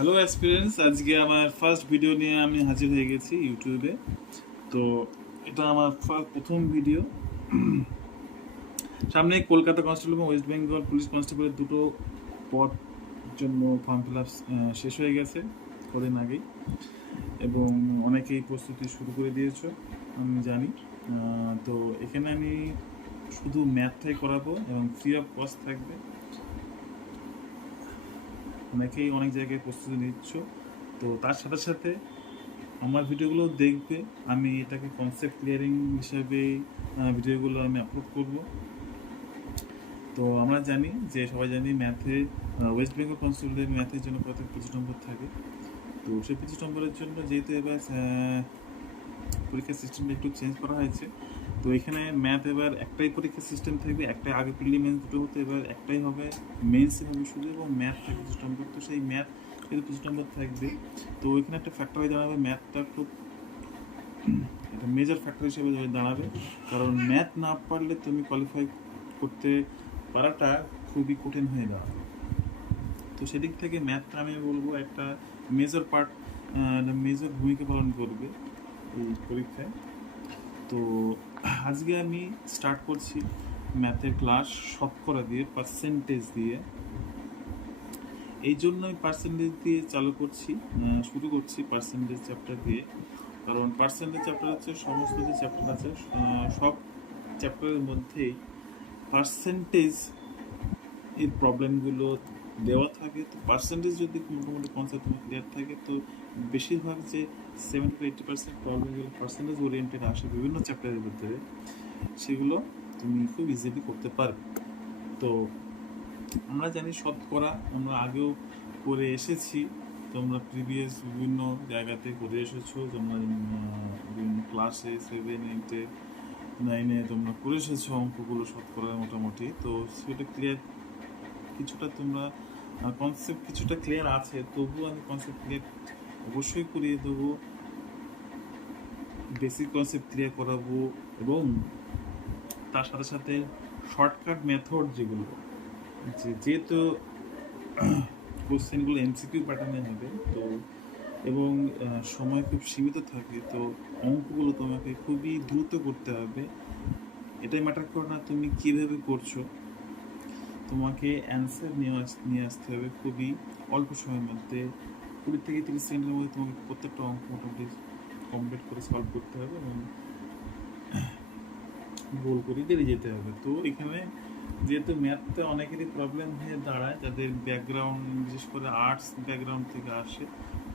Hello aspirants, আজকে আমার first video নিয়ে আমি হাজির হয়ে গেছি ইউটিউবে। তো এটা আমার প্রথম ভিডিও। সামনে কলকাতা কনস্টেবল এবং ওয়েস্ট বেঙ্গল পুলিশ কনস্টেবলের দুটো পদ জন্য ফর্ম ফিল আপ শেষ হয়ে গেছে কদিন আগেই, এবং অনেকেই প্রস্তুতি শুরু করে দিয়েছো আমি জানি। তো এখানে আমি শুধু ম্যাথটাই করাবো এবং ফ্রি অফ কস্ট থাকবে। অনেকেই অনেক জায়গায় প্রস্তুতি নিচ্ছ, তো তার সাথে সাথে আমার ভিডিওগুলো দেখবে। আমি এটাকে কনসেপ্ট ক্লিয়ারিং হিসাবে ভিডিওগুলো আমি আপলোড করব। তো আমরা জানি যে সবাই জানি ম্যাথে ওয়েস্ট বেঙ্গল কনস্টেবলের ম্যাথের জন্য কত 25 নম্বর থাকে। তো সেই 25 নম্বরের জন্য যেহেতু এবার পরীক্ষার সিস্টেমটা একটু চেঞ্জ করা হয়েছে, তো এখানে ম্যাথ এবার একটাই পরীক্ষার সিস্টেম থাকবে, একটাই আগে প্রিলিমিনারি দুটো হতো, এবার একটাই হবে, মেন্সই হবে শুধু, এবং ম্যাথ থাকে 25 নম্বর। তো সেই ম্যাথ যেহেতু 25 নম্বর থাকবে, তো ওইখানে একটা ফ্যাক্টর হয়ে দাঁড়াবে, ম্যাথটা খুব একটা মেজর ফ্যাক্টর হিসেবে দাঁড়াবে। কারণ ম্যাথ না পারলে তুমি কোয়ালিফাই করতে পারাটা খুবই কঠিন হয়ে দাঁড়াবে। তো সেদিক থেকে ম্যাথটা আমি বলবো একটা মেজর পার্ট, মেজর ভূমিকা পালন করবে এই পরীক্ষায়। তো আজকে আমি স্টার্ট করছি ম্যাথের ক্লাস শতকরা দিয়ে, পার্সেন্টেজ দিয়ে। এই জন্যই পার্সেন্টেজ দিয়ে শুরু করছি পার্সেন্টেজ চ্যাপ্টার দিয়ে। কারণ পার্সেন্টেজ চ্যাপ্টার হচ্ছে সমস্ত যে চ্যাপ্টার আছে সব চ্যাপ্টারের মধ্যেই পার্সেন্টেজ এর প্রবলেমগুলো দেওয়া থাকে। তো পার্সেন্টেজ যদি মোটামুটি কনসেপ্ট তোমার ক্লিয়ার থাকে, তো বেশিরভাগ যে 70-80% প্রবলেমগুলো পার্সেন্টেজ ওরিয়েন্টেড আসে বিভিন্ন চ্যাপ্টারের ভিতরে, সেগুলো তুমি খুব ইজিলি করতে পারবে। তো আমরা জানি শতকরা আমরা আগেও করে এসেছি, তোমরা প্রিভিয়াস বিভিন্ন জায়গাতে করে এসেছো, তোমরা বিভিন্ন ক্লাসে 7, 8, 9 তোমরা করে এসেছো অঙ্কগুলো শতকরা মোটামুটি। তো সেটা ক্লিয়ার, কিছুটা তোমরা কনসেপ্ট কিছুটা ক্লিয়ার আছে, তবুও আমি কনসেপ্ট ক্লিয়ার অবশ্যই করিয়ে দেবো, বেসিক কনসেপ্ট ক্লিয়ার করাবো, এবং তার সাথে সাথে শর্টকাট মেথড যেগুলো, যেহেতু কোশ্চেনগুলো এমসিকিউ প্যাটার্নে হবে, তো এবং সময় খুব সীমিত থাকে, তো অঙ্কগুলো তোমাকে খুবই দ্রুত করতে হবে। এটাই ম্যাটার করে না তুমি কীভাবে করছো, তোমাকে অ্যান্সার নিয়ে আসতে হবে খুবই অল্প সময়ের মধ্যে, 20 থেকে 30 সেকেন্ডের মধ্যে তোমাকে প্রত্যেকটা অঙ্ক মোটামুটি কমপ্লিট করে সলভ করতে হবে এবং গোল করে বেরিয়ে যেতে হবে। তো এখানে যেহেতু ম্যাথটা অনেকেরই প্রবলেম হয়ে দাঁড়ায়, যাদের ব্যাকগ্রাউন্ড বিশেষ করে আর্টস ব্যাকগ্রাউন্ড থেকে আসে,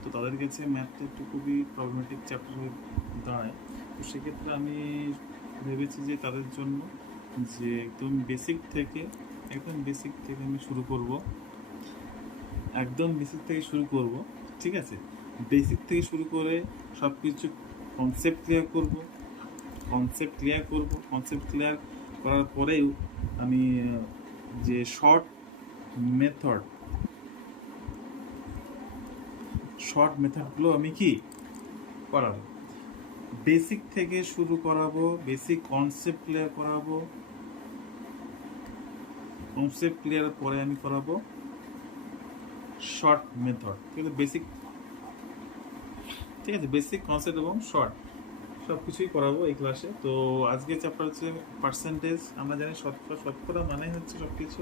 তো তাদের কাছে ম্যাথটা একটু খুবই প্রবলেমেটিক চ্যাপ্টার হয়ে দাঁড়ায়। তো সেক্ষেত্রে আমি ভেবেছি যে তাদের জন্য যে একদম বেসিক থেকে আমি শুরু করব, ঠিক আছে? বেসিক থেকে শুরু করে সব কিছু কনসেপ্ট ক্লিয়ার করার পরেও আমি যে শর্ট মেথডগুলো আমি কি করাবো, বেসিক থেকে শুরু করাবো, বেসিক কনসেপ্ট ক্লিয়ার করাবো, কনসেপ্ট ক্লিয়ার পরে আমি করাবো শর্ট মেথড। ঠিক আছে, বেসিক কনসেপ্ট এবং শর্ট সব কিছুই করাবো এই ক্লাসে। তো আজকে চ্যাপ্টার হচ্ছে পার্সেন্টেজ। আমরা জানি শতকরা মানে হচ্ছে সব কিছু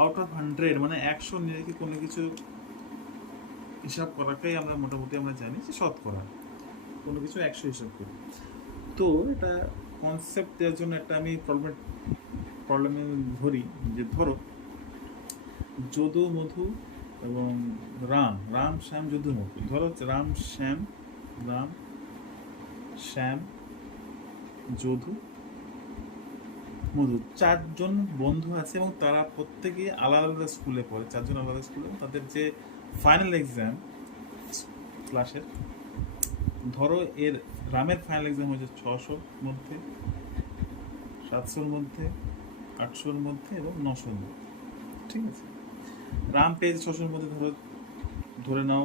আউট অফ 100, মানে 100 নিয়ে রেখে কোনো কিছু হিসাব করাটাই আমরা মোটামুটি আমরা জানি যে শতকরা, কোনো কিছু 100 হিসাব করি। তো এটা কনসেপ্ট দেওয়ার জন্য একটা আমি প্রবলেমে ধরি, যে ধরো যদু মধু এবং রাম শ্যাম যদু মধু, ধরো রাম শ্যাম যদু মধু, 4জন বন্ধু আছে এবং তারা প্রত্যেকে আলাদা আলাদা স্কুলে পড়ে, 4জন আলাদা স্কুলে। তাদের যে ফাইনাল এক্সাম ক্লাসের, ধরো রামের ফাইনাল এক্সাম হয়েছে 600-র মধ্যে, 700-র মধ্যে, 800-র মধ্যে এবং 900-র মধ্যে, ঠিক আছে? রাম পেয়েছে 600-র মধ্যে, ধরে নাও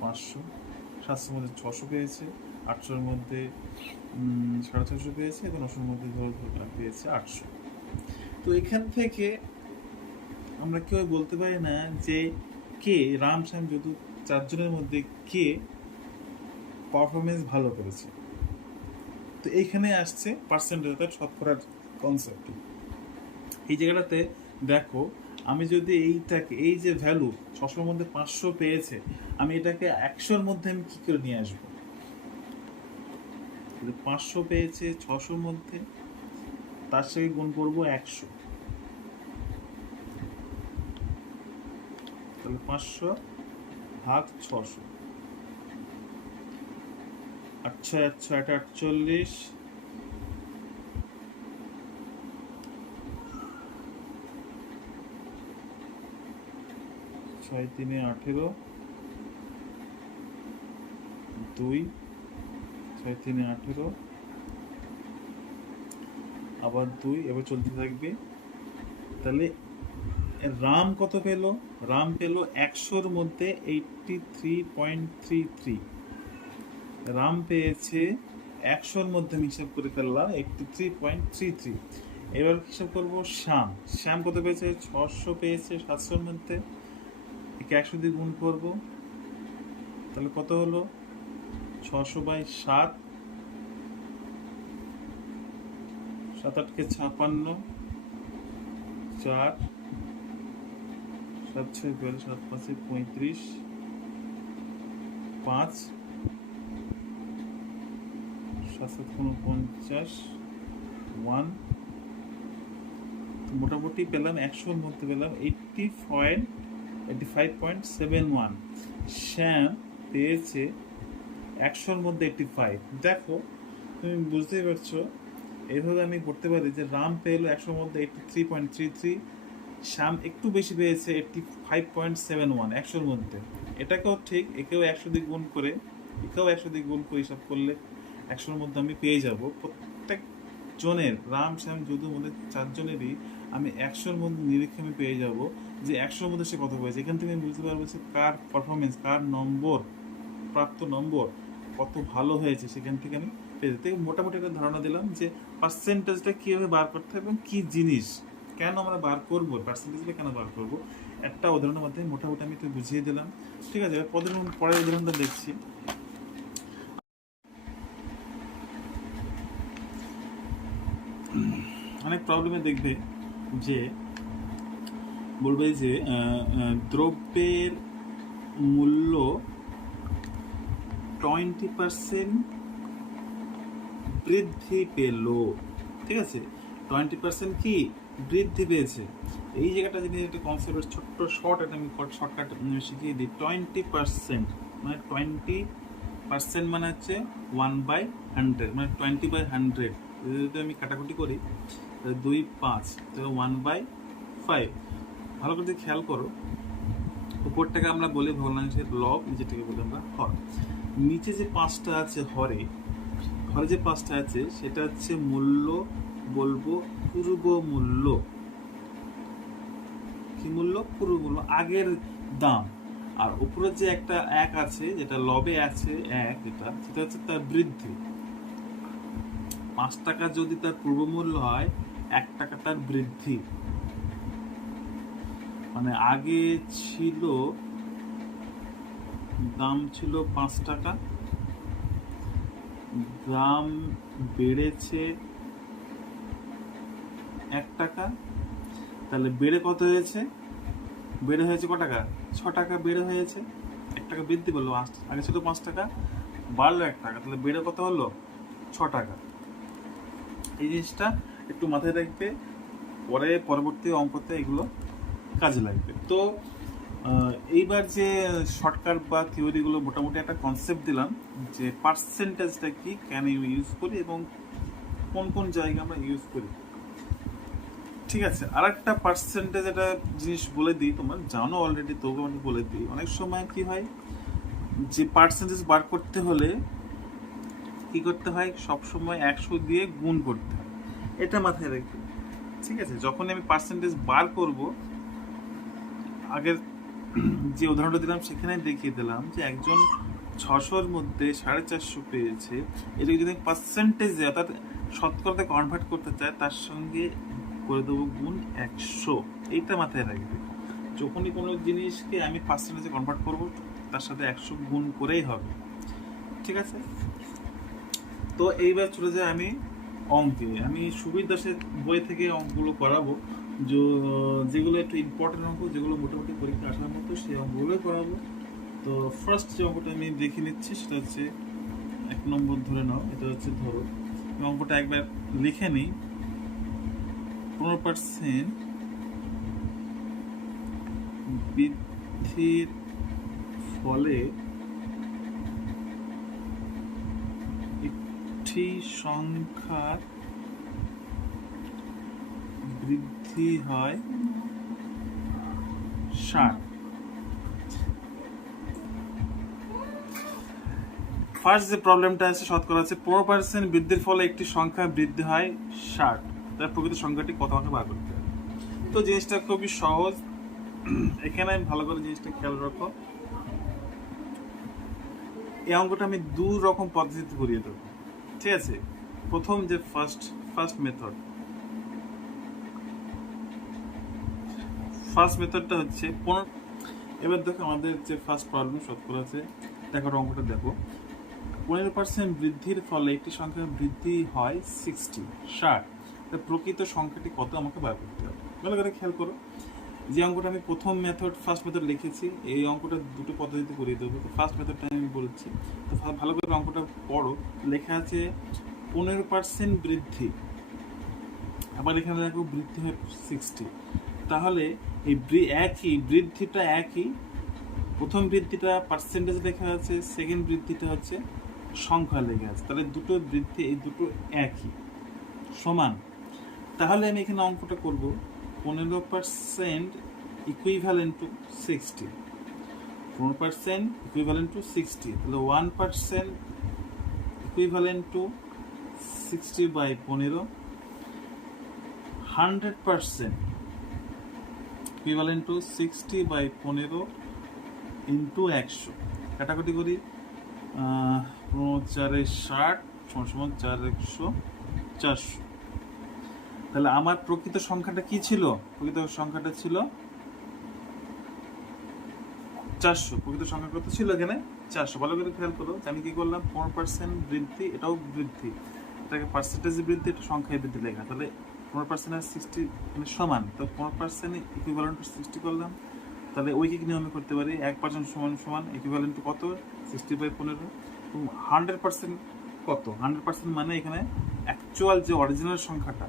500, 700-র মধ্যে 600 পেয়েছে, 800-র মধ্যে 650 পেয়েছে এবং 900-র মধ্যে ধরো পেয়েছে 800। তো এখান থেকে আমরা কেউ বলতে পারি না যে কে রাম শ্যাম যদু চারজনের মধ্যে কে পারফরমেন্স ভালো করেছে। তো এইখানে আসছে পার্সেন্টেজ অর্থাৎ শতকরার কনসেপ্ট। এই জায়গাটাতে দেখো, আমি যদি এইটাকে এই যে ভ্যালু 600-র মধ্যে 500 পেয়েছে, আমি এটাকে 100-র মধ্যে আমি কি করে নিয়ে আসবো? 500 পেয়েছে 600-র মধ্যে, তার সাথে গুণ করবো 100, তাহলে 500 ভাগ 600, 8 8 48, 6 3 18, 2 6 3 18, আবার 2, এবার চলতে থাকবে। তাহলে রাম কত পেল? রাম পেল 100-র মধ্যে 83.33। রাম পেয়েছে 100-র মধ্যে, আমি হিসাব করে ফেললাম 83.33। এবার হিসাব করবো শ্যাম। শ্যাম কত পেয়েছে? 600 পেয়েছে 700-র মধ্যে, একে 100 দিয়ে গুণ করবো, তাহলে কত হলো? 600/7, 7 8 56, 4 7 6 42, 7 5 35, 5 7 7 49, 1। মোটামুটি পেলাম 100-র মধ্যে পেলাম 85.71। শ্যাম পেয়েছে 100-র মধ্যে 85। দেখো, তুমি বুঝতেই পারছো, এইভাবে আমি করতে পারি যে রাম পেলো 100-র মধ্যে 83.33, শ্যাম একটু বেশি পেয়েছে 85.71 100-র মধ্যে। এটাকেও ঠিক, একেও 100 দিয়ে গুণ করে, একেও 100 দিয়ে গুণ করে হিসাব করলে 100-র মধ্যে আমি পেয়ে যাব। প্রত্যেক জনের, রাম শ্যাম যদুর মধ্যে চারজনেরই আমি 100-র মধ্যে নিরীক্ষে আমি পেয়ে যাব যে 100-র মধ্যে সে কত পেয়েছে। এখান থেকে আমি বুঝতে পারবো যে কার পারফরমেন্স, কার নম্বর, প্রাপ্ত নম্বর কত ভালো হয়েছে, সেখান থেকে আমি পেয়ে যেতে মোটামুটি একটা ধারণা দিলাম যে পার্সেন্টেজটা কীভাবে বার করতে হবে এবং কী জিনিস, কেন আমরা বার করবো, পার্সেন্টেজটা কেন বার করবো, একটা উদাহরণের মাধ্যমে মোটামুটি আমি একটু বুঝিয়ে দিলাম। ঠিক আছে, পরের উদাহরণটা দেখছি। অনেক প্রবলেমে দেখবে যে বলবে যে দ্রব্যের মূল্য 20% বৃদ্ধি পেল। ঠিক আছে, 20% কি বৃদ্ধি পেয়েছে। এই জায়গাটা যদি একটা কনসেপ্টের ছোট্ট শর্ট একটা আমি শর্টকাট শিখিয়ে দিই। 20% মানে 20% মানে হচ্ছে 1/100, মানে 20/100। যদি আমি কাটাকুটি করি 2 5, তাহলে 1/5। ভালো করে খেয়াল করো, উপরটাকে আমরা বলি ভগ্নাংশের লব, নিচেটাকে বলি আমরা হর। নিচে যে 5টা আছে হরে যে 5টা আছে সেটা হচ্ছে মূল্য, বলবো পূর্ব মূল্য। কি মূল্য? পূর্ব মূল্য, আগের দাম। আর উপরে যে একটা 1 আছে, যেটা লবে আছে 1, সেটা হচ্ছে তার বৃদ্ধি। 5 টাকা যদি তার পূর্ব মূল্য হয়, 1 টাকা তার বৃদ্ধি। মানে আগে ছিল, দাম ছিল 5 টাকা, দাম বেড়েছে 1 টাকা, তাহলে বেড়ে কত হয়েছে? বেড়ে হয়েছে ক টাকা? 6 টাকা বেড়ে হয়েছে, 1 টাকা বৃদ্ধি পেলো। আগে ছিল 5 টাকা, বাড়লো 1 টাকা, তাহলে বেড়ে কত হলো? 6 টাকা। এই জিনিসটা একটু মাথায় রাখবে, পরবর্তী অঙ্কতে এগুলো কাজে লাগবে। তো এইবার যে শর্টকাট বা থিওরিগুলো মোটামুটি একটা কনসেপ্ট দিলাম যে পার্সেন্টেজটা কি, কেন ইউজ করি এবং কোন কোন জায়গায় আমরা ইউজ করি। ঠিক আছে, আর একটা পার্সেন্টেজ একটা জিনিস বলে দিই, তোমরা জানো অলরেডি, তবুও আমি বলে দিই। অনেক সময় কি হয় যে পার্সেন্টেজ বার করতে হলে কি করতে হয়, সবসময় 100 দিয়ে গুণ করতে হয়, এটা মাথায় রাখবে। ঠিক আছে, যখন আমি পার্সেন্টেজ বার করব, আগের যে উদাহরণটা দিলাম সেখানে দেখিয়ে দিলাম যে একজন 600-র মধ্যে 450 পেয়েছে, এটাকে যদি পার্সেন্টেজে অর্থাৎ শতকরাতে কনভার্ট করতে চায়, তার সঙ্গে করে দেবো গুণ 100। এইটা মাথায় রাখবে। যখনই কোনো জিনিসকে আমি পার্সেন্টেজে কনভার্ট করব, তার সাথে 100 গুণ করেই হবে। ঠিক আছে? তো এইবার চলে যাই আমি অঙ্কে। আমি সুবীর দাসের বই থেকে অঙ্কগুলো করাবো, যেগুলো একটু ইম্পর্টেন্ট অঙ্ক, যেগুলো মোটামুটি পরীক্ষা আসার মতো, সেই অঙ্কগুলোই করাবো। তো ফার্স্ট যে অঙ্কটা আমি দেখে নিচ্ছি সেটা হচ্ছে 1 নম্বর ধরে নাও। এটা হচ্ছে ধরো অঙ্কটা একবার লিখে নিই। 15% বৃদ্ধির ফলে একটি সংখ্যার বৃদ্ধি হয় 60। ফার্স্ট যে প্রবলেমটা আছে শতকরা আছে 15% বৃদ্ধির ফলে একটি সংখ্যা বৃদ্ধি হয় 60, তার প্রকৃত সংখ্যাটি কত আমাকে বার করতে হবে। তো জিনিসটা খুবই সহজ। এখানে আমি ভালো করে জিনিসটা খেয়াল রাখো। এই অঙ্কটা আমি 2 রকম পদ্ধতিতে করিয়ে দেবো। ঠিক আছে? প্রথম যে ফার্স্ট মেথডটা হচ্ছে এবার দেখো আমাদের যে ফার্স্ট প্রবলেম শতকরা আছে, দেখো অঙ্কটা দেখো। 15% বৃদ্ধির ফলে একটি সংখ্যা বৃদ্ধি হয় 60। প্রকৃত সংখ্যাটি কত আমাকে বার করতে হবে। ভালো করে খেয়াল করো। যে অঙ্কটা আমি প্রথম ফার্স্ট মেথড লিখেছি, এই অঙ্কটা দুটো পদ্ধতিতে করিয়ে দেবো। তো ফার্স্ট মেথডটা আমি বলছি, তো ভালো করে অঙ্কটা পড়ো। লেখা আছে 15% বৃদ্ধি, আবার এখানে দেখো বৃদ্ধি হয় 60। তাহলে এই বৃদ্ধিটা একই। প্রথম বৃদ্ধিটা পার্সেন্টেজ লেখা আছে, সেকেন্ড বৃদ্ধিটা হচ্ছে সংখ্যা লেখা আছে। তাহলে দুটো বৃদ্ধি, এই দুটো একই, সমান। তাহলে আমি এখানে অঙ্কটা করব 15% ইকুইভ্যালেন্ট টু 60। 15% ইকুইভ্যালেন্ট টু 60, তাহলে 1% equivalent to 60/15। 100% equivalent to 60/15 into 100। কাটাকুটি করি, 4×4 = 4×100 400। তাহলে আমার প্রকৃত সংখ্যাটা কি ছিল? প্রকৃত সংখ্যাটা ছিল 400। প্রকৃত সংখ্যা কত ছিল এখানে? 400। ভালো করে খেয়াল করো। আমি কি করলাম? 15% বৃদ্ধি, এটাও বৃদ্ধি, এটাকে পার্সেন্টেজে বৃদ্ধি, এটা সংখ্যায় বৃদ্ধি লেখা। তাহলে 15% আর 60 মানে সমান। তো 15% ইকুইভ্যালেন্ট টু 60 করলাম। তাহলে ঐকিক নিয়মে করতে পারি 1% সমান ইকুইভ্যালেন্ট টু কত? 60/15। 100% কত? 100% মানে এখানে অ্যাকচুয়াল যে অরিজিনাল সংখ্যাটা,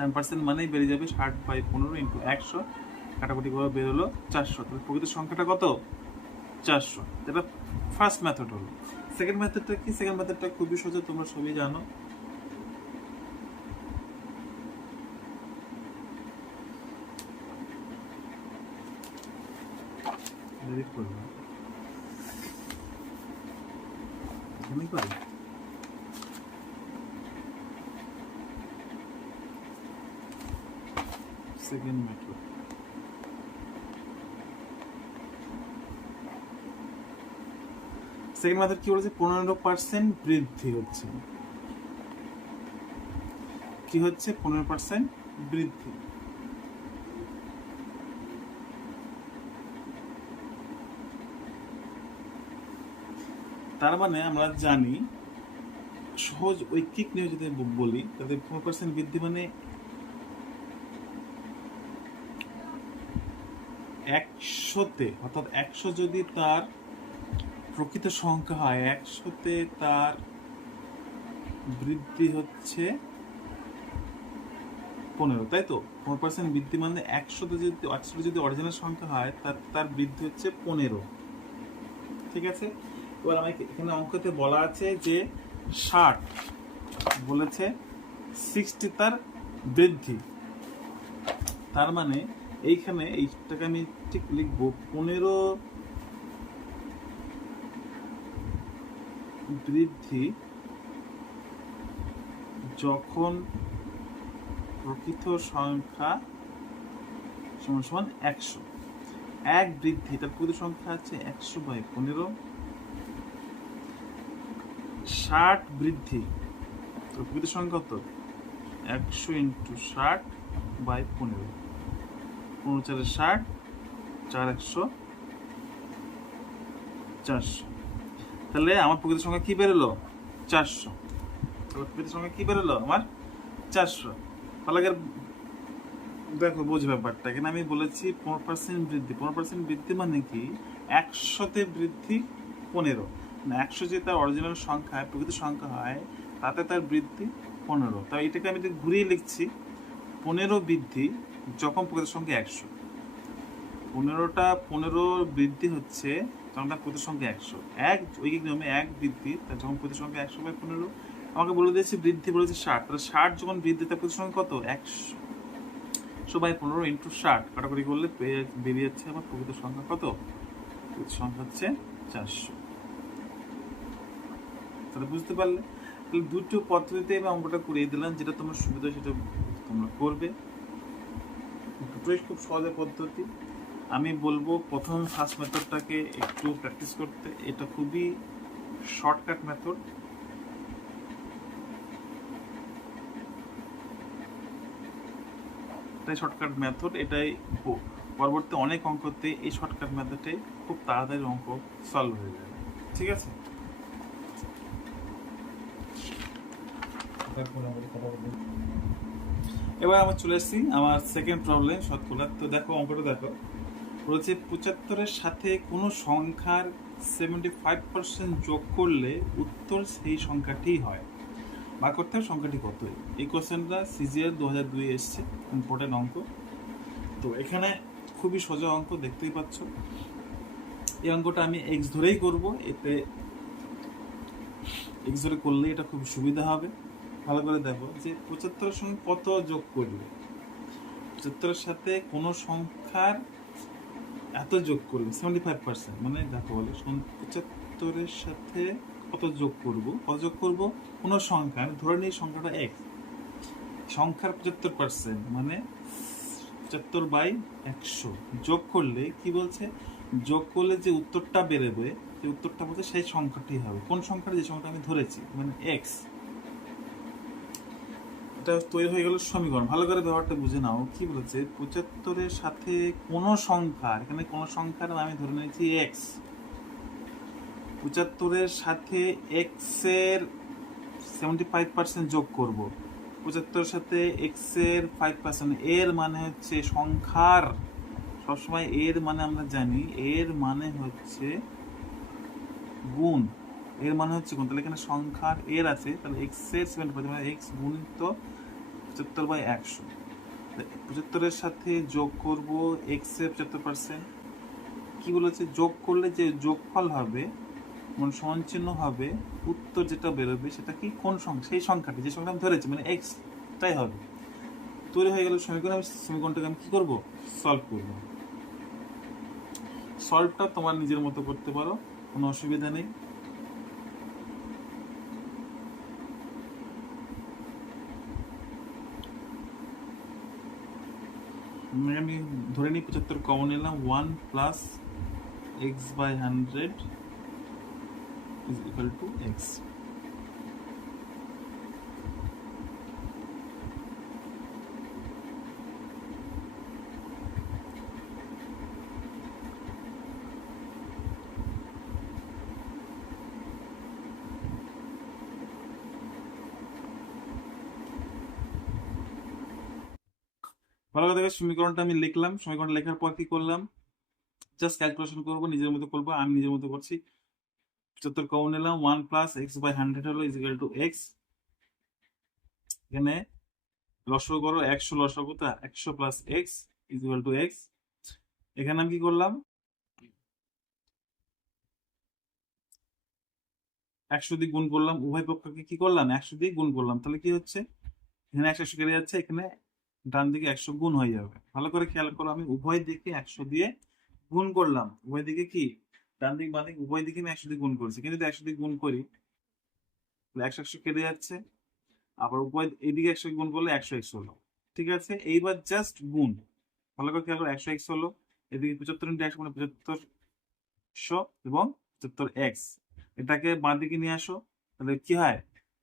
100% মানেই বেরিয়ে যাবে 60/15 ইন্টু 100। কাটাকুটি করে বের হলো 400। তাহলে প্রকৃত সংখ্যাটা কত? 400। এটা ফার্স্ট মেথড হলো। সেকেন্ড মেথডটা কি? সেকেন্ড মেথডটা খুবই সহজ, তোমরা সবই জানো। সেকেন্ড মেথড, সেকেন্ড মেথড কি বলেছে? 15% বৃদ্ধি হচ্ছে, কি হচ্ছে? 15% বৃদ্ধি। তার মানে আমরা জানি, সহজ ঐকিক নিয়ে যদি বলি, তাহলে 15% বৃদ্ধি মানে 100-তে, অর্থাৎ 100 যদি তার প্রকৃত সংখ্যা হয়, 100-তে তার বৃদ্ধি হচ্ছে 15, তাই তো? 15% বৃদ্ধি মানে 100-তে যদি অরিজিনাল সংখ্যা হয়, তার বৃদ্ধি হচ্ছে 15। ঠিক আছে? এবার আমি এখানে অঙ্কতে বলা আছে যে 60 বলেছে, 60 তার বৃদ্ধি। তার মানে এইখানে এইটাকে আমি ঠিক লিখবো 15 বৃদ্ধি যখন প্রকৃত সংখ্যা সমান 100। এক বৃদ্ধি, তার প্রকৃত সংখ্যা আছে 100/15। 60 বৃদ্ধি, প্রকৃত সংখ্যা কত? 100 × 60/15। 15×4 = 60, 4 100 400। তাহলে আমার প্রকৃত সংখ্যা কি বেরোলো? 400। তাহলে প্রকৃত সংখ্যা কি বেরোলো আমার? 400। তাহলে দেখো বোঝ ব্যাপারটা, এখানে আমি বলেছি 15% বৃদ্ধি। 15% বৃদ্ধি মানে কি? 100তে বৃদ্ধি 15, মানে 100 যে তার অরিজিনাল সংখ্যা প্রকৃত সংখ্যা হয়, তাতে তার বৃদ্ধি 15। তাই এটাকে আমি ঘুরিয়ে লিখছি 15 বৃদ্ধি যখন প্রকৃত সংখ্যা 100। 15 বৃদ্ধি হচ্ছে যখন তার প্রকৃত সংখ্যা 100। এক ঐকিক নিয়মে 1 বৃদ্ধি তার যখন প্রকৃত সংখ্যা 100/15। আমাকে বলে দিয়েছি বৃদ্ধি বলেছে 60, তাহলে 60 যখন বৃদ্ধি তার প্রকৃত সংখ্যা কত? 100/15 × 60 কাটাকুটি করলে বেরিয়ে যাচ্ছে আমার প্রকৃত সংখ্যা কত? প্রকৃত সংখ্যা হচ্ছে 400। তাহলে বুঝতে পারলে? তাহলে দুটো পদ্ধতিতে আমি অঙ্কটা করিয়ে দিলাম, যেটা তোমার সুবিধা সেটা তোমরা করবে। দুটোই খুব সহজ পদ্ধতি। আমি বলবো প্রথম ফার্স্ট মেথডটাকে একটু প্র্যাকটিস করতে, এটা খুবই শর্টকাট মেথড। এটাই শর্টকাট মেথড, এটাই পরবর্তী অনেক অঙ্কতে এই শর্টকাট মেথডে খুব তাড়াতাড়ি অঙ্ক সলভ হয়ে যাবে। ঠিক আছে? এবার আমরা চলে এসেছি আমার সেকেন্ড প্রবলেম শতকরা। তো দেখো অঙ্কটা দেখো, বলেছে 75-এর সাথে কোনো সংখ্যার 75% যোগ করলে উত্তর সেই সংখ্যাটি হয়। বা করতে হবে সংখ্যাটি কত। এই কোশ্চেনটা সিজিএল 2002 এসছে, ইম্পর্টেন্ট অঙ্ক। তো এখানে খুবই সোজা অঙ্ক, দেখতেই পাচ্ছ। এই অঙ্কটা আমি এক্স ধরেই করব, এতে এক্স ধরে করলে এটা খুব সুবিধা হবে। ভালো করে দেখো যে 75-এর সঙ্গে কত যোগ করলে, 75-এর সাথে কোনো সংখ্যার এত যোগ করলে 75%, মানে দেখো বলে 75-এর সাথে কত যোগ করব, কোনো সংখ্যা, আমি ধরে নিই সংখ্যাটা এক্স, সংখ্যার 75% মানে 75/100 যোগ করলে কি বলছে? যোগ করলে যে উত্তরটা বেরোবে, যে উত্তরটা বলছে সেই সংখ্যাটি হবে। কোন সংখ্যাটা? যে সংখ্যাটা আমি ধরেছি, মানে এক্স। এটা তৈরি হয়ে গেল সমীকরণ। ভালো করে ব্যাপারটা বুঝে নাও। কি বলেছে? 75-এর সাথে কোনো সংখ্যা, এখানে কোনো সংখ্যার আমি ধরে নিয়েছি এক্স। 75-এর সাথে এক্স এর 75% যোগ করব। 75-এর সাথে এক্স এর 5%, এর মানে হচ্ছে সংখ্যার, সবসময় এর মানে আমরা জানি এর মানে হচ্ছে গুণ। এর মানে হচ্ছে গুণ। তাহলে এখানে সংখ্যার এর আছে, তাহলে এক্স এর 75 মানে এক্স গুণিত 75/100। 75-এর সাথে যোগ করব এক্স এর 75%। কি বলেছে? যোগ করলে যে যোগফল হবে, মানে সমান চিহ্ন হবে, উত্তর যেটা বেরোবে সেটা কি? কোন সংখ্যা? সেই সংখ্যাটি, যে সংখ্যা আমি ধরেছি, মানে এক্স, তাই হবে। তৈরি হয়ে গেল সমীকরণ। আমি সমীকরণটাকে আমি কি করব? সলভ করব। সলভটা তোমার নিজের মতো করতে পারো, কোনো অসুবিধা নেই। আমি ধরে নিই 75 কমন নিলাম, 1 + x/100 = x। ভালো কথা, সমীকরণটা আমি লিখলাম। সমীকরণ লেখার পর কি করলাম? জাস্ট ক্যালকুলেশন করব, নিজের মতো করবো। আমি নিজের মতো করছি। 75 কমন নিলাম, 1 + x/100 হলো = x। এখানে লসাগু করো, 100 লসাগু, তা 100 + x = x। এখানে আমি কি করলাম? 100 দিয়ে গুণ করলাম, উভয় পক্ষকে কি করলাম? 100 দিয়ে গুণ করলাম। তাহলে কি হচ্ছে? এখানে 100 কেটে যাচ্ছে, এখানে ডান দিকে 100 গুণ হয়ে যাবে। ভালো করে খেয়াল করো, আমি উভয় দিকে 100 দিয়ে গুণ করলাম। উভয় দিকে কি? ডান দিক বাম দিক উভয় দিকে আমি 100 দিয়ে গুণ করেছি। কিন্তু যদি 100 দিয়ে গুণ করি, তাহলে 100 কেটে যাচ্ছে, আবার উভয় এদিকে 100 গুণ করলে 100x হলো। ঠিক আছে? এইবার জাস্ট গুণ। ভালো করে খেয়াল করো, 100x হলো, এদিকে 75 × 100 মানে 7500 এবং 75x। এটাকে বাঁ দিকে নিয়ে আসো, তাহলে কি হয়?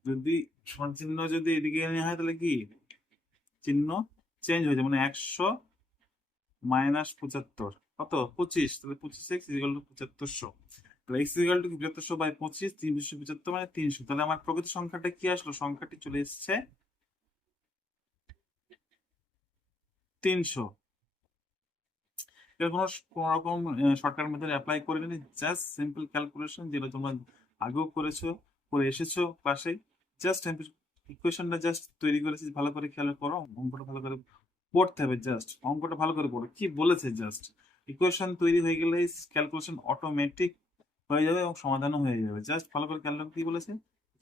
যদি সমান চিহ্ন যদি এদিকে নিয়ে হয়, তাহলে কি চিহ্ন চেঞ্জ হয়ে যায়, মানে 100 মাইনাস 75 কত 25, তাহলে 25x ইকুয়াল টু 7500। তাহলে x ইকুয়াল টু 7500 বাই 25, 375 মানে 300। তাহলে আমার প্রকৃত সংখ্যাটা কি আসলো? সংখ্যাটি চলে এসেছে 300। এর কোনো কোনো রকম শর্টকাট মেথড অ্যাপ্লাই করে নিন, জাস্ট সিম্পল ক্যালকুলেশন যেটা তোমরা আগেও করেছো, করে এসেছো ক্লাসে। জাস্ট ইকুয়েশনটা জাস্ট তৈরি করেছি, ভালো করে খেয়াল করো, অঙ্কটা ভালো করে পড়তে হবে। জাস্ট অঙ্কটা ভালো করে পড়ো, কি বলেছে জাস্ট। ইকুয়েশন তৈরি হয়ে গেলে ক্যালকুলেশন অটোমেটিক হয়ে যাবে এবং সমাধানও হয়ে যাবে। জাস্ট ভালো করে ক্যালকুলেট কি বলেছে,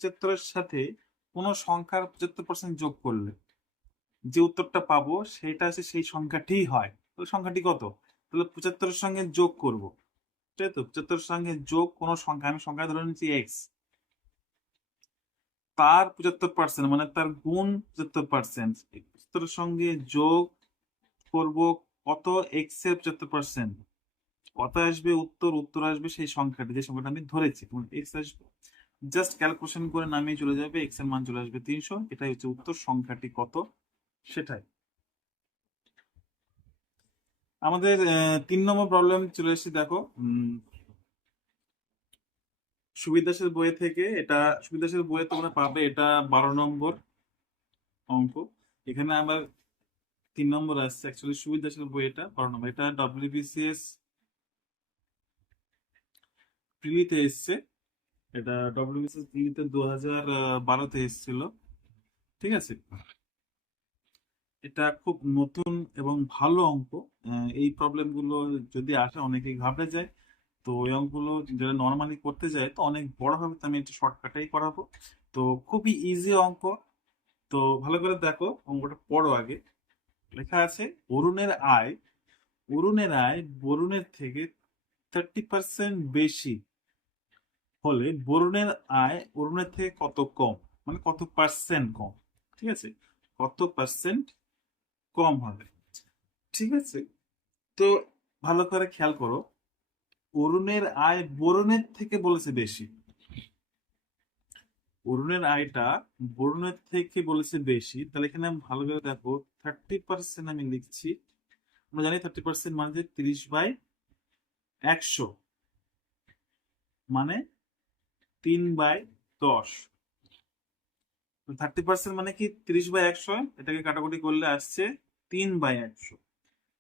75-এর সাথে কোনো সংখ্যার 75% যোগ করলে যে উত্তরটা পাবো সেটা আছে সেই সংখ্যাটিই হয়। ওই সংখ্যাটি কত? তাহলে 75-এর সঙ্গে যোগ করব, ঠিক আছে? 75-এর সঙ্গে যোগ কোনো সংখ্যা, আমি সংখ্যা ধরে নিচ্ছি এক্স, তার 75% মানে তার গুণ 75%, 75-এর সঙ্গে যোগ করব কত? এক্স এর 75%। কত আসবে উত্তর? উত্তর আসবে সেই সংখ্যাটি, যে সংখ্যাটা আমি ধরেছি, এক্স আসবে। জাস্ট ক্যালকুলেশন করে নামিয়ে চলে যাবে, এক্স এর মান চলে আসবে 300। এটাই হচ্ছে উত্তর, সংখ্যাটি কত সেটাই। আমাদের 3 নম্বর প্রবলেম চলে এসেছে, দেখো। সুবিদাসের বই থেকে, এটা সুবিদাসের বইয়ে তোমরা পাবে, এটা 12 নম্বর অঙ্ক। এখানে আবার 3 নম্বর আসছে, অ্যাকচুয়ালি সুবিদাসের বই এটা 12 নম্বর। এটা ডব্লিউবিসিএস প্রিলিতে এসছে, এটা ডব্লিউবিসিএস প্রিলিতে 2012-তে এসেছিল, ঠিক আছে? এটা খুব নতুন এবং ভালো অঙ্ক। এই প্রবলেম গুলো যদি আসে অনেকেই ঘাবড়ে যায়, তো ওই অঙ্কগুলো যারা নর্মালি করতে যায় তো অনেক বড় হবে, তো আমি একটু শর্টকাটেই করাবো। তো খুবই ইজি অঙ্ক। তো ভালো করে দেখো, অঙ্কটা পড়ো আগে। লেখা আছে অরুণের আয়, বরুণের থেকে 30% বেশি হলে বরুণের আয় অরুণের থেকে কত কম, মানে কত পার্সেন্ট কম, ঠিক আছে? কত পার্সেন্ট কম হবে, ঠিক আছে? তো ভালো করে খেয়াল করো, অরুণের আয় বরুণের থেকে বলেছে বেশি, অরুণের আয়টা বরুণের থেকে বলেছে বেশি। তাহলে এখানে আমি ভালো করে দেখো, 30% আমি লিখছি। আমরা জানি 30% মানে যে 30/100, মানে 3/10। 30% মানে কি 30/100, এটাকে কাটাকুটি করলে আসছে 3/100।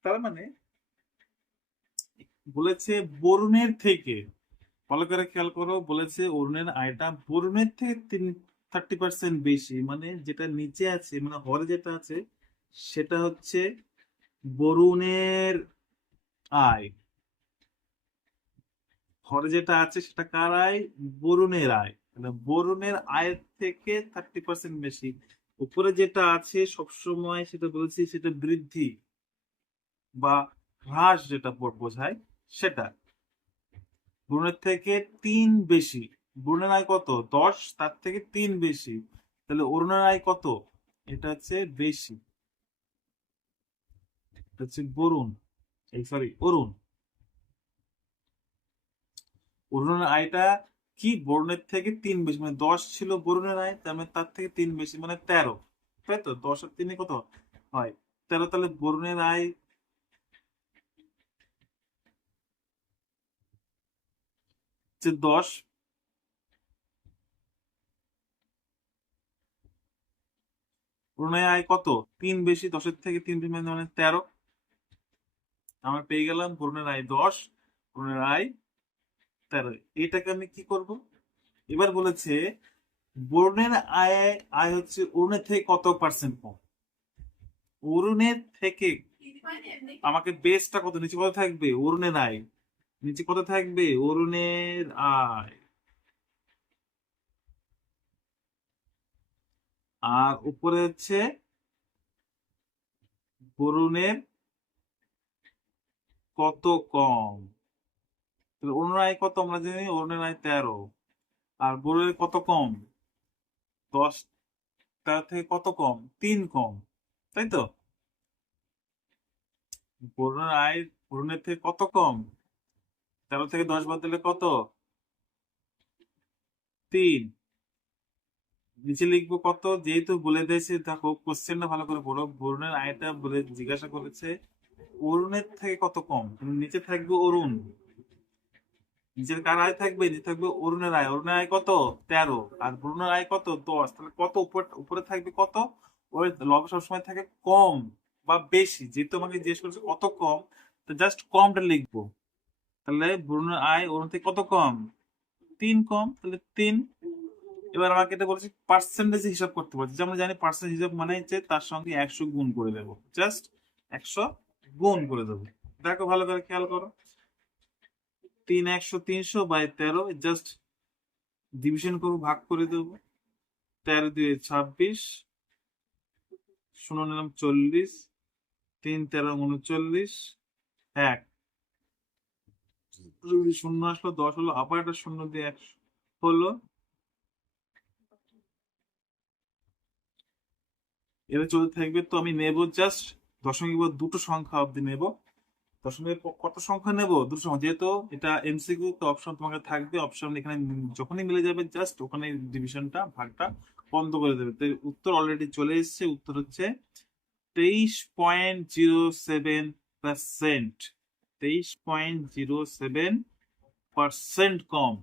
তার মানে বলেছে বরুণের থেকে, ভালো করে খেয়াল করো, বলেছে অরুণের আয়টা বরুণের থেকে 30% বেশি, মানে যেটা নিচে আছে, মানে হরে যেটা আছে সেটা হচ্ছে বরুণের আয়, হরে যেটা আছে সেটা কার আয়? বরুণের আয়। মানে বরুণের আয়ের থেকে 30% বেশি। উপরে যেটা আছে সবসময় সেটা বলছি, সেটা বৃদ্ধি বা হ্রাস যেটা বোঝায় সেটা। বরুণের থেকে 3 বেশি, বরুণের আয় কত? 10, তার থেকে 3 বেশি, তাহলে অরুণের আয় কত? এটা হচ্ছে বেশি, এটা হচ্ছে বরুণ, এই সরি অরুণ। অরুণের আয়টা কি বরুণের থেকে 3 বেশি, মানে 10 ছিল বরুণের আয়, তার মানে তার থেকে 3 বেশি, মানে 13, তাই তো? 10 আর 3 কত হয়? 13। তাহলে বরুণের আয় হচ্ছে 10, বরুণের আয় কত? 3 বেশি, 10-এর থেকে 3 বেশি মানে 13। আমরা পেয়ে গেলাম বরুণের আয় 10, বরুণের আয় 13। এটাকে আমি কি করব? এবার বলেছে বরুণের আয়, আয় হচ্ছে অরুণের থেকে কত পার্সেন্ট কম। অরুণের থেকে আমাকে বেসটা কত, নিচে কত থাকবে? অরুণের আয় নিচে কত থাকবে? অরুণের আয়। আর উপরে হচ্ছে বরুণের কত কম। তাহলে অরুণের আয় কত? আমরা জানি অরুণের আয় 13, আর বরুণের কত কম? 10, তার থেকে কত কম? 3 কম, তাই তো? বরুণের আয় বরুণের থেকে কত কম? 13 থেকে 10 বাদ দিলে কত? 3। নিচে লিখবো কত? যেহেতু বলে দিয়েছে, দেখো কোশ্চেনটা ভালো করে পড়ো, বরুণের আয়টা বলে জিজ্ঞাসা করেছে অরুণের থেকে কত কম? নিচে থাকবে অরুণ, নিচের কার আয় থাকবে? নিচে থাকবে অরুণের আয়। অরুণের আয় কত? 13। আর বরুণের আয় কত? 10। তাহলে কত উপরে থাকবে কত? ওই লব সবসময় থাকে কম বা বেশি। যেহেতু আমাকে জিজ্ঞেস করছে কত কম, তো জাস্ট কমটা লিখবো। তাহলে বরুণের আয় অরুণ থেকে কত কম? 3 কম, তাহলে 3। এবার আমাকে এটা বলছে পার্সেন্টেজ হিসাব করতে বলছে। যেমন জানি পার্সেন্ট হিসাব মানে হচ্ছে তার সঙ্গে 100 গুণ করে দেবো, জাস্ট 100 গুণ করে দেবো। দেখো ভালো করে খেয়াল করো, 3 100 300 বাই 13, জাস্ট ডিভিশন করবো, ভাগ করে দেবো। 13 দিয়ে 26, শূন্য নিলাম 40, 3 13 39, 1 শূন্য আসলো, 10 হলো, আবার একটা শূন্য দিয়ে 1 হলো। এটা চলতে থাকবে। তো আমি নেব জাস্ট দশমিক বা দুটো সংখ্যা অব্দি নেব। দশমিকের কত সংখ্যা নেব? দুটো সংখ্যা। যেহেতু এটা এমসিকিউ, তো অপশন তোমাকে থাকবে। অপশন এখানে যখনই মিলে যাবে জাস্ট ওখানে ডিভিশনটা, ভাগটা বন্ধ করে দেবে। তো উত্তর অলরেডি চলে এসেছে। উত্তর হচ্ছে 23.07%। 23.07% কম।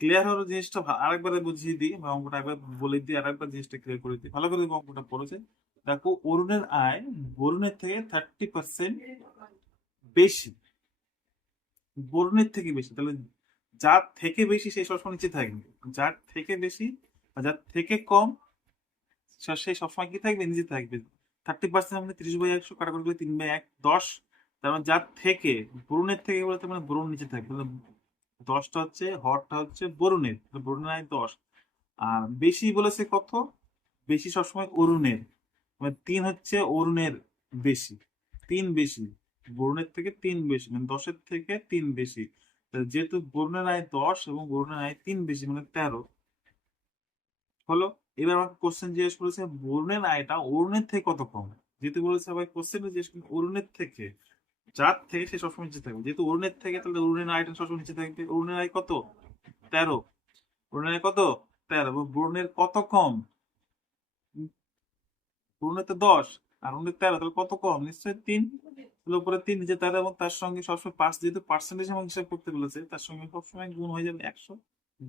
ক্লিয়ার হলো জিনিসটা? আরেকবার বুঝিয়ে দিই বা অঙ্কটা একবার বলে দিই, আরেকবার জিনিসটা ক্লিয়ার করে দিই। ভালো করে অঙ্কটা পড়েছে। দেখো অরুণের আয় বরুণের থেকে 30% বেশি। বরুণের থেকে বেশি, তাহলে যার থেকে বেশি সেই সবসময় নিচে থাকবে। যার থেকে বেশি বা যার থেকে কম সেই সবসময় কি থাকবে? নিচে থাকবে। 30% মানে 30/100 কাটাকুটি করলে 3/1, 10। তার মানে যার থেকে, বরুণের থেকে বলতে মানে বরুণ নিচে থাকবে। তাহলে 10টা হচ্ছে, হরটা হচ্ছে বরুণের, বরুণের আয় 10। আর বেশি বলেছে কত? বেশি সবসময় অরুণের, মানে 3 হচ্ছে অরুণের বেশি। 3 বেশি, বরুণের থেকে 3 বেশি, মানে 10-এর থেকে 3 বেশি। যেহেতু বরুণের আয় 10 এবং বরুণের আয় 3 বেশি, মানে 13 হলো। এবার আমাকে কোশ্চেন জিজ্ঞেস করেছে বরুণের আয়টা অরুণের থেকে কত কম। যেহেতু বলেছে আবার কোশ্চেন জিজ্ঞেস করছে অরুণের থেকে, যার থেকে সে সবসময় নিচে থাকবে। যেহেতু অরুণের থেকে, তাহলে অরুণের আয়টা সবসময় নিচে থাকবে। অরুণের আয় কত? 13। অরুণের আয় কত? 13। বরুণের কত কম? বরুণের তো 10 আর অরুণের 13, তাহলে কত কম? নিশ্চয়ই 3। তাহলে উপরে 3, নিচে 13, এবং তার সঙ্গে সবসময় 5, যেহেতু পার্সেন্টেজ আমাকে হিসাব করতে বলেছে, তার সঙ্গে সবসময় গুণ হয়ে যাবে 100।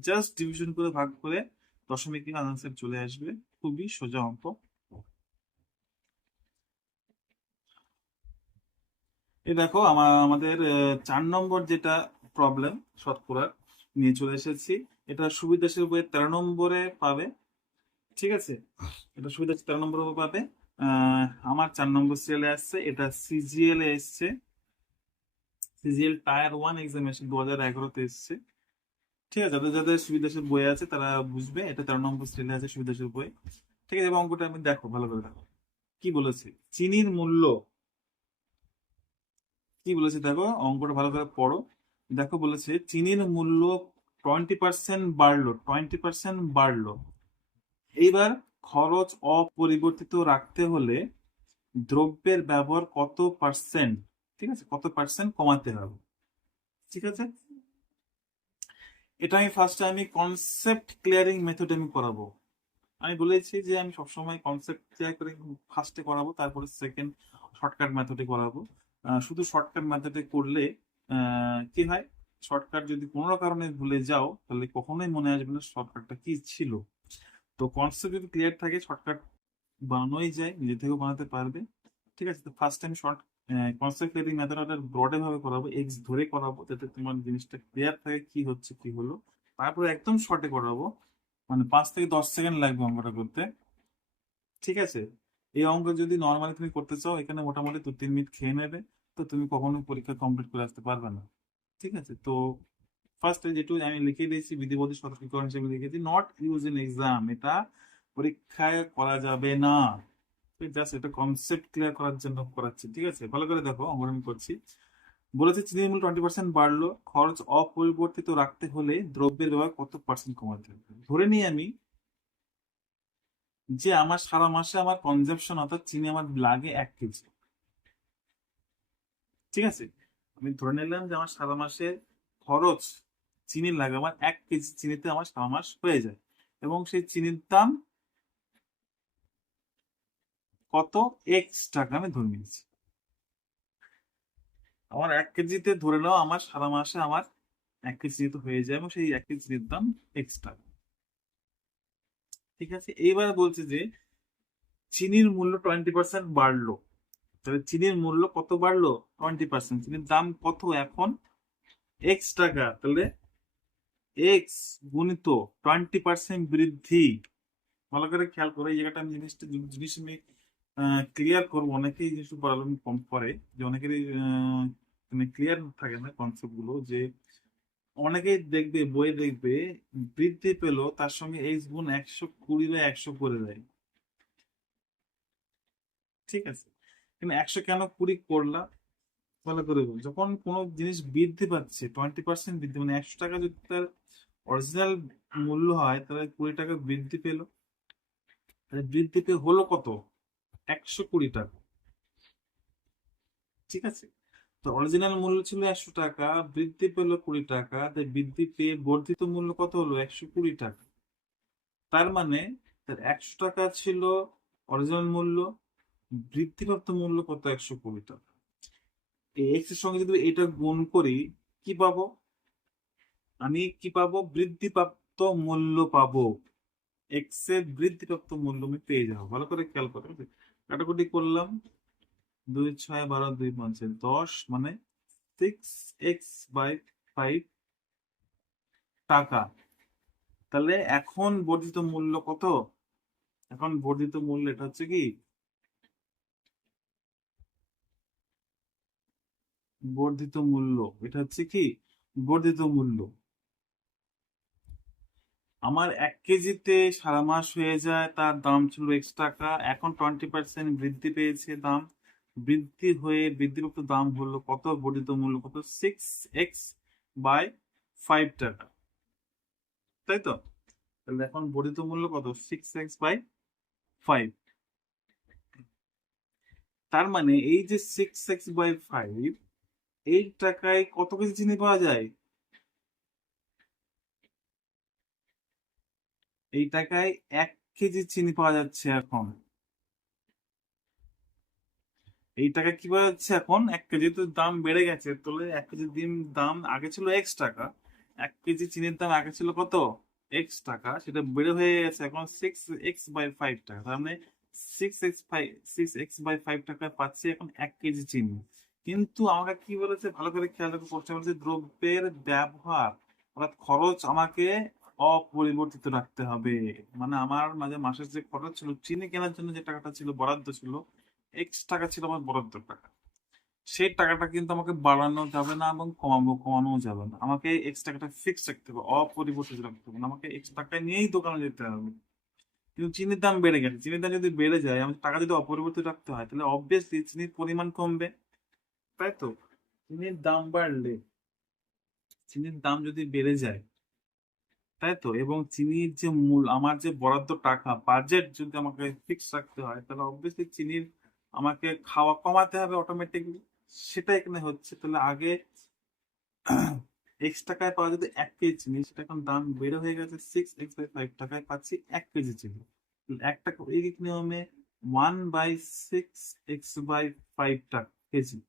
জাস্ট ডিভিশন করে ভাগ করে দশমিক আনসার চলে আসবে। খুবই সোজা অঙ্ক। এই দেখো আমাদের 4 নম্বর যেটা প্রবলেম শতকরার নিয়ে চলে এসেছি। এটা সুবিধাশীল বইয়ের 13 নম্বরে পাবে। ঠিক আছে, এটা সুবিধা 13 নম্বরে পাবে। আমার 4 নম্বর সিরিয়ালে আসছে, এটা সিজিএল এ এসছে। সিজিএল টায়ার 1 এক্সামিনেশন 2011-তে এসছে। ঠিক আছে, যাদের যাদের সুবিধাশীল বই আছে তারা বুঝবে। এটা 13 নম্বর সিরিয়ালে আছে সুবিধাশীল বই। ঠিক আছে, এবং অঙ্কটা আমি দেখো ভালো করে দেখো কি বলেছে। চিনির মূল্য কি বলেছে দেখো, অঙ্কটা ভালো করে পড়ো। দেখো বলেছে চিনির মূল্য 20% বাড়লো, 20% বাড়লো। এইবার খরচ অপরিবর্তিত রাখতে হলে দ্রব্যের ব্যবহার কত পার্সেন্ট, ঠিক আছে, কত পার্সেন্ট কমাতে হবে। ঠিক আছে, এটা আমি ফার্স্ট আমি কনসেপ্ট ক্লিয়ারিং মেথড আমি করাবো। আমি বলেছি যে আমি সবসময় কনসেপ্ট ক্লিয়ার করে ফার্স্টে করাবো, তারপরে সেকেন্ড শর্টকাট মেথডে করাবো। শুধু শর্টকাট মেথডে করলে কি হয়, শর্টকাট যদি কোনো কারণে ভুলে যাও তাহলে কখনোই মনে আসবে না শর্টকাটটা কি ছিল। তো কনসেপ্ট যদি ক্লিয়ার থাকে শর্টকাট বানানোই যায়, নিজে থেকেও বানাতে পারবে। ঠিক আছে, তো first time short concept clearing মেথডটা ব্রডে ভাবে করাবো, এক্স ধরে করাবো, যাতে তোমার জিনিসটা ক্লিয়ার থাকে কি হচ্ছে কি হলো। তারপরে একদম শর্টে করাবো, মানে 5 থেকে 10 সেকেন্ড লাগবে অঙ্কটা করতে। ঠিক আছে, এই অঙ্ক যদি নর্মালি তুমি করতে চাও এখানে মোটামুটি 2-3 মিনিট খেয়ে নেবে। তো তুমি কখনোই পরীক্ষা কমপ্লিট করে আসতে পারবে না। ঠিক আছে, তো ফার্স্টে যেটু আমি লিখে দিয়েছি বিধিবদ্ধ সতর্কীকরণ হিসেবে লিখেছি নট ইউজ ইন এক্সাম, এটা পরীক্ষায় করা যাবে না। জাস্ট এটা কনসেপ্ট ক্লিয়ার করার জন্য করাচ্ছি। ঠিক আছে, ভালো করে দেখো অঙ্ক আমি করছি। বলেছে চিনির মূল্য 20% বাড়লো, খরচ অপরিবর্তিত রাখতে হলে দ্রব্যের ব্যবহার কত পার্সেন্ট কমাতে হবে। ধরে নিই আমি যে আমার সারা মাসে আমার কনজাম্পশন অর্থাৎ চিনি আমার লাগে 1 কেজি। ঠিক আছে, আমি ধরে নিলাম যে আমার সারা মাসে খরচ চিনির লাগে আমার 1 কেজি চিনিতে আমার সারা মাস হয়ে যায়, এবং সেই চিনির দাম কত? X টাকা আমি ধরে নিয়েছি। আমার 1 কেজিতে ধরে নাও আমার সারা মাসে আমার 1 কেজি তো হয়ে যায় এবং সেই 1 কেজির দাম এক্সট্রা। ঠিক আছে, এইবার বলছে যে চিনির মূল্য 20% বাড়লো। তাহলে চিনির মূল্য কত বাড়লো? 20%। চিনির দাম কত এখন? এক্স টাকা। তাহলে এক্স গুণিত 20% বৃদ্ধি। ভালো করে খেয়াল করে এই জায়গাটা আমি জিনিস আমি ক্লিয়ার করবো। অনেকেই জিনিসটা প্রবলেম কম করে, যে অনেকেরই মানে ক্লিয়ার থাকে না কনসেপ্ট গুলো। যে অনেকেই দেখবে বইয়ে দেখবে বৃদ্ধি পেলো, তার সঙ্গে এক্স গুণ 120 বা 100 করে দেয়। ঠিক আছে, কিন্তু 100 কেন 20 করলাম? ভালো করে বল, যখন কোনো জিনিস বৃদ্ধি পাচ্ছে 20% বৃদ্ধি, মানে 100 টাকা যদি তার অরিজিনাল মূল্য হয়, তাহলে 20 টাকা বৃদ্ধি পেলো। তাহলে বৃদ্ধি পেয়ে হলো কত? 120 টাকা। ঠিক আছে, তো অরিজিনাল মূল্য ছিল 100 টাকা, বৃদ্ধি পেলো 20 টাকা, তাই বৃদ্ধি পেয়ে বর্ধিত মূল্য কত হলো? 120 টাকা। তার মানে তার 100 টাকা ছিল অরিজিনাল মূল্য, বৃদ্ধিপ্রাপ্ত মূল্য কত? 120 টাকা। এই এক্স এর সঙ্গে যদি এটা গুণ করি, কি পাবো? আমি কি পাবো? বৃদ্ধিপ্রাপ্ত মূল্য পাবো। এক্স এর বৃদ্ধিপ্রাপ্ত মূল্য আমি পেয়ে যাবো। ভালো করে খেয়াল করে কাটাকুটি করলাম, 2 6 12 2 5 10, মানে 6x/5 টাকা। তাহলে এখন বর্ধিত মূল্য কত? এখন বর্ধিত মূল্য এটা হচ্ছে কি, বর্ধিত মূল্য এটা হচ্ছে কি, বর্ধিত মূল্য। আমার 1 কেজিতে সারা মাস হয়ে যায়, তার দাম ছিল X টাকা, এখন 20% বৃদ্ধি পেয়েছে দাম, বৃদ্ধি হয়ে বৃদ্ধিপ্রাপ্ত দাম হলো কত? বর্ধিত মূল্য কত? 6x/5 টাকা। তাই তো? তাহলে এখন বর্ধিত মূল্য কত? 6x/5। তার মানে এই যে 6x/5, এই টাকায় কত কেজি চিনি পাওয়া যায়? এই টাকায় 1 কেজি চিনি পাওয়া যাচ্ছে এখন। এই টাকা কি পাওয়া যাচ্ছে এখন? 1 কেজি তো দাম বেড়ে গেছে, তাহলে 1 কেজির দাম আগে ছিল X টাকা। 1 কেজি চিনির দাম আগে ছিল কত? X টাকা, সেটা বেড়ে হয়ে গেছে এখন 6x/5 টাকা। তার মানে 6x/5 টাকায় পাচ্ছি এখন 1 কেজি চিনি। কিন্তু আমাকে কি বলেছে? ভালো করে খেয়াল করে প্রশ্ন বলেছে, দ্রব্যের ব্যবহার অর্থাৎ খরচ আমাকে অপরিবর্তিত রাখতে হবে। মানে আমার মাঝে মাসের যে খরচ ছিল চিনি কেনার জন্য, যে টাকাটা ছিল বরাদ্দ ছিল, X টাকা ছিল আমার বরাদ্দ টাকা, সেই টাকাটা কিন্তু আমাকে বাড়ানো যাবে না এবং কমানো যাবে না। আমাকে X টাকাটা ফিক্স রাখতে হবে, অপরিবর্তিত রাখতে হবে। আমাকে X টাকা নিয়েই দোকানে যেতে হবে। কিন্তু চিনির দাম বেড়ে গেছে, চিনির দাম যদি বেড়ে যায়, আমার টাকা যদি অপরিবর্তিত রাখতে হয়, তাহলে অবভিয়াসলি চিনির পরিমাণ কমবে। তাই তো? চিনির দাম বাড়লে, চিনির দাম যদি বেড়ে যায়, তাই তো, এবং চিনির যে মূল, আমার যে বরাদ্দ টাকা, বাজেট যদি আমাকে ফিক্স রাখতে হয়, তাহলে অবভিয়াসলি চিনির আমাকে খাওয়া কমাতে হবে অটোমেটিকলি। সেটা এখানে হচ্ছে। তাহলে আগে X টাকায় পাওয়া যেত 1 কেজি চিনি, সেটা এখন দাম বেড়ে হয়ে গেছে 6x/5 টাকায় পাচ্ছি 1 কেজি চিনি। তাহলে 1 টাকা এই নিয়মে 1/6x/5 কেজি।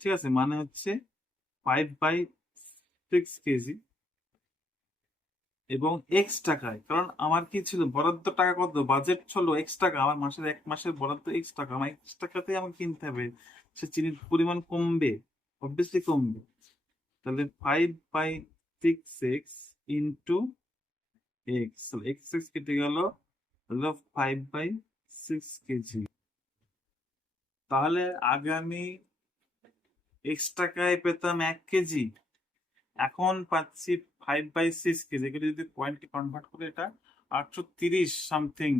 ঠিক আছে, মানে হচ্ছে 5/6 কেজি। এবং X টাকায়, কারণ আমার কি ছিল বরাদ্দ টাকা কত? বাজেট ছিল X টাকা, আমার মাসের 1 মাসের বরাদ্দ X টাকা, আমার X টাকাতেই আমাকে কিনতে হবে। সে চিনির পরিমাণ কমবে, অবভিয়াসলি কমবে। তাহলে 5/6x into x, x x কেটে গেল, হলো 5/6 কেজি। তাহলে আগে আমি X টাকায় পেতাম 1 কেজি, এখন পাচ্ছি 5/6 কেজি। এগুলো যদি পয়েন্টে কনভার্ট করে, এটা 830 সামথিং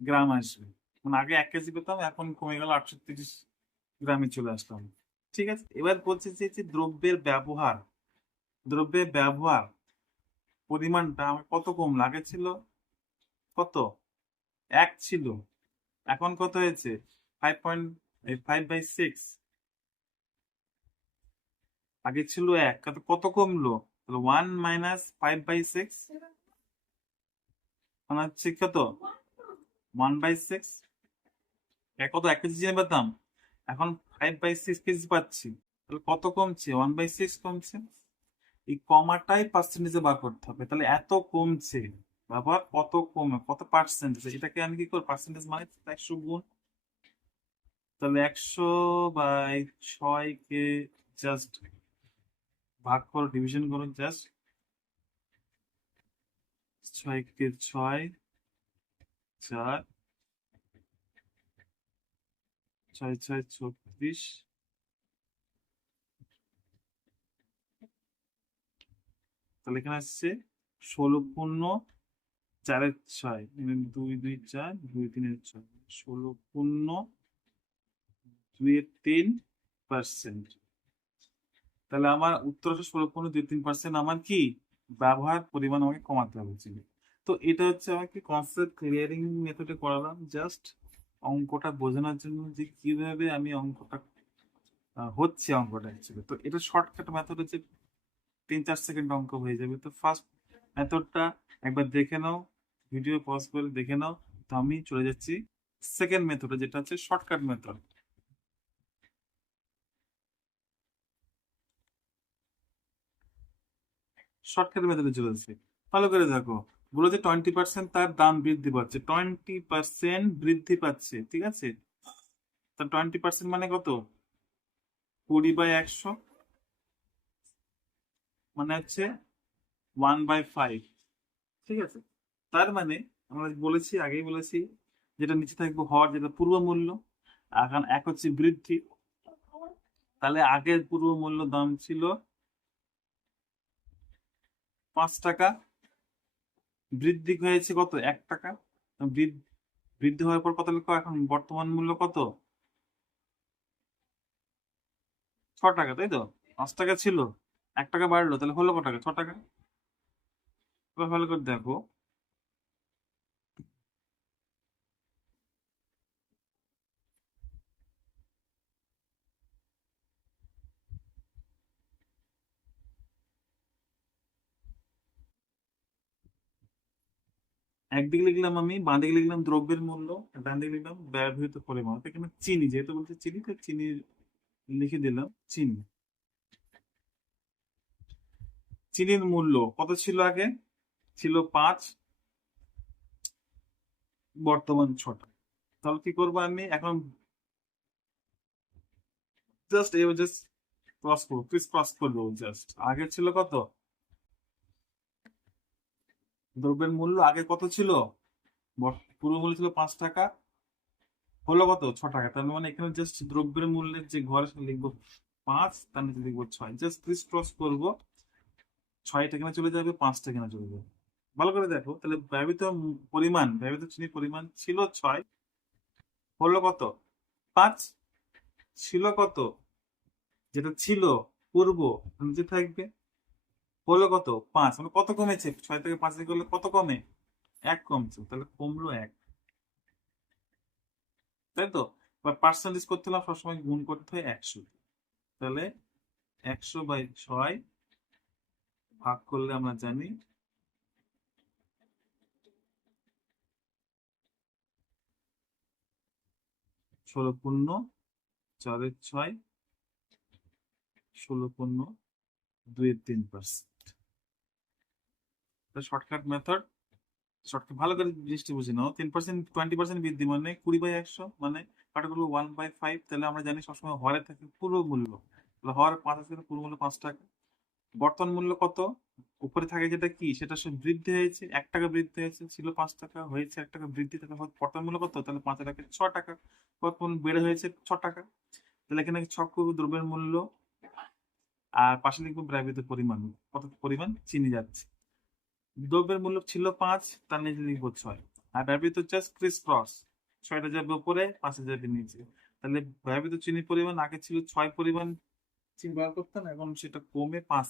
গ্রাম আসবে। মানে আগে 1 কেজি পেতাম, এখন কমে গেল 830 গ্রামে চলে আসলাম। ঠিক আছে, এবার বলছে যে দ্রব্যের ব্যবহার, দ্রব্যের ব্যবহার পরিমাণটা আমার কত কম লাগে? ছিল কত? 1 ছিল, এখন কত হয়েছে? 5/6। আগে ছিল 1, কত কমলো? 1 - 5/6, মানে হচ্ছে কত? 1/6। কত 1 কেজি চিনির দাম, এখন 5/6 কেজি পাচ্ছি, তাহলে কত কমছে? 1/6 কমছে। এই কমাটাই পার্সেন্টেজে বার করতে হবে, তাহলে এত কমছে, বাবা কত কমে, কত পার্সেন্টেজ, এটাকে আমি কি করব? পার্সেন্টেজ মানে 100 গুণ, তাহলে 100/6 কে জাস্ট ভাগ করো, ডিভিশন করো, জাস্ট 6 কে 6, 4, 6 6 36, তাহলে এখানে আসছে 16×4=6, 2×2=4, 2×3=6, 16×2=3%। তাহলে আমার উত্তর হচ্ছে 16.23% আমার কি ব্যবহার পরিমাণ আমাকে কমাতে হবে ছিল। তো এটা হচ্ছে আমাকে কনসেপ্ট ক্লিয়ারিং মেথডে করালাম, জাস্ট অঙ্কটা বোঝানোর জন্য যে কিভাবে আমি অঙ্কটা হচ্ছে অঙ্কটা অ্যাকচুয়ালি। তো এটা শর্টকাট মেথড হচ্ছে 3-4 সেকেন্ড অঙ্ক হয়ে যাবে। তো ফার্স্ট মেথডটা একবার দেখে নাও, ভিডিও পজ করে দেখে নাও। তো আমি চলে যাচ্ছি সেকেন্ড মেথডে, যেটা হচ্ছে শর্টকাট মেথড। শর্টকাট মেথডে চলে যাচ্ছে, ভালো করে দেখো। বলো যে 20% তার দাম বৃদ্ধি পাচ্ছে, 20% বৃদ্ধি পাচ্ছে, ঠিক আছে। তা 20% মানে কত? 20/100, মানে হচ্ছে 1/5, ঠিক আছে। তার মানে আমরা বলেছি, আগেই বলেছি, যেটা নিচে থাকবে হর, যেটা পূর্ব মূল্য, এখন এক হচ্ছে বৃদ্ধি। তাহলে আগের পূর্ব মূল্য দাম ছিল 5 টাকা, বৃদ্ধি হয়েছে কত? 1 টাকা। বৃদ্ধি হওয়ার পর কত লিখো? এখন বর্তমান মূল্য কত? 6 টাকা, তাই তো। 5 টাকা ছিল, 1 টাকা বাড়লো, তাহলে হলো কত টাকা? 6 টাকা। এবার ভালো করে দেখো, একদিকে লিখলাম আমি, বাঁ দিকে লিখলাম দ্রব্যের মূল্য, ডান দিকে লিখলাম ব্যবহৃত পরিমাণ। এখানে চিনি, যেহেতু বলছে চিনি, তো চিনি লিখে দিলাম চিনি। চিনির মূল্য কত ছিল আগে? ছিল 5, বর্তমান 6 টাকা। তাহলে কি করবো আমি এখন? জাস্ট এবার জাস্ট ক্রস করবো, প্লিজ ক্রস করবো। জাস্ট আগে ছিল কত? দ্রব্যের মূল্য আগে কত ছিল? পুরো মূল্য ছিল 5 টাকা, হলো কত? 6 টাকা। তার মানে এখানে জাস্ট দ্রব্যের মূল্যের যে ঘরে সেটা লিখবো 5, তার নিচে লিখবো 6, জাস্ট প্লিজ ক্রস করবো। 6টা কেনা চলে যাবে, 5টা কেনা চলে যাবে। ভালো করে দেখো, তাহলে ব্যবহৃত চিনির পরিমাণ ছিল 6, হলো কত? 5। ছিল কত? যেটা ছিল পূর্ব, নিচে থাকবে, হলো কত? 5। মানে কত কমেছে? 6 থেকে 5 করলে কত কমে? 1 কমছে, তাহলে কমলো 1, তাই তো। বা পার্সেন্টেজ করতে হলে সবসময় গুণ করতে হয় 100, তাহলে 100/6 ভাগ করলে আমরা জানি 16×4=6, 16×2=3%। শর্টকাট মেথড, শর্টকাট ভালো করে জিনিসটা বুঝে নাও। 3%, 20% বৃদ্ধি মানে 20/100, মানে কাটা করবো 1/5। তাহলে আমরা জানি সবসময় হরে থাকে পূর্ব মূল্য, তাহলে হর 5 আছে, পূর্ব মূল্য 5 টাকা। বর্তমান মূল্য কত? উপরে থাকে যেটা কি, সেটা সব বৃদ্ধি হয়েছে, 1 টাকা বৃদ্ধি হয়েছে, ছিল 5 টাকা, হয়েছে 1 টাকা বৃদ্ধি, তাহলে বর্তমান মূল্য কত? তাহলে 5 টাকা 6 টাকা, বর্তমান বেড়ে হয়েছে 6 টাকা। তাহলে এখানে ছক করবো দ্রব্যের মূল্য, আর পাশে লিখবো ব্যবহৃত পরিমাণ, কত পরিমাণ চিনি যাচ্ছে। দ্রব্যের মূল্য ছিল 5, তার নিচে লিখবো 6, আর ব্যবহৃত জাস্ট ক্রিস ক্রস, 6টা যাবে উপরে, 5 যাবে নিচে। তাহলে ব্যবহৃত চিনির পরিমাণ আগে ছিল 6 পরিমাণ চিনি বার করতাম, এখন সেটা কমে 5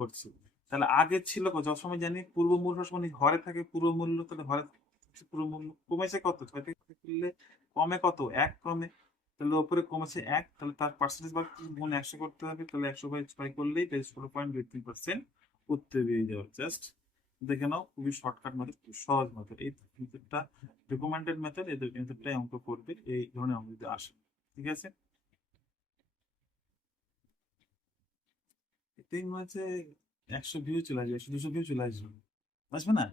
করছে। তাহলে আগে ছিল যত সময় জানি পূর্ব মূল্য সময় হরে থাকে পূর্ব মূল্য, তাহলে হরে পূর্ব মূল্য কমেছে কত? 6 থেকে করলে কমে কত? 1 কমে, তাহলে উপরে কমেছে 1, তাহলে তার পার্সেন্টেজ বা গুণ 100 করতে হবে, তাহলে 100/6 করলেই 16.23% উত্তর বেরিয়ে যাবে। জাস্ট দেখে নাও, খুবই শর্টকাট মেথড, খুব সহজ মেথড। এই মেথডটা রিকমেন্ডেড মেথড, এদের মেথডটাই অঙ্ক করবে এই ধরনের অঙ্ক যদি আসে। ঠিক আছে, এতেই মনে হচ্ছে 100 ভিউ চলে আসবে, 100-200 ভিউ চলে আসবে, আসবে না?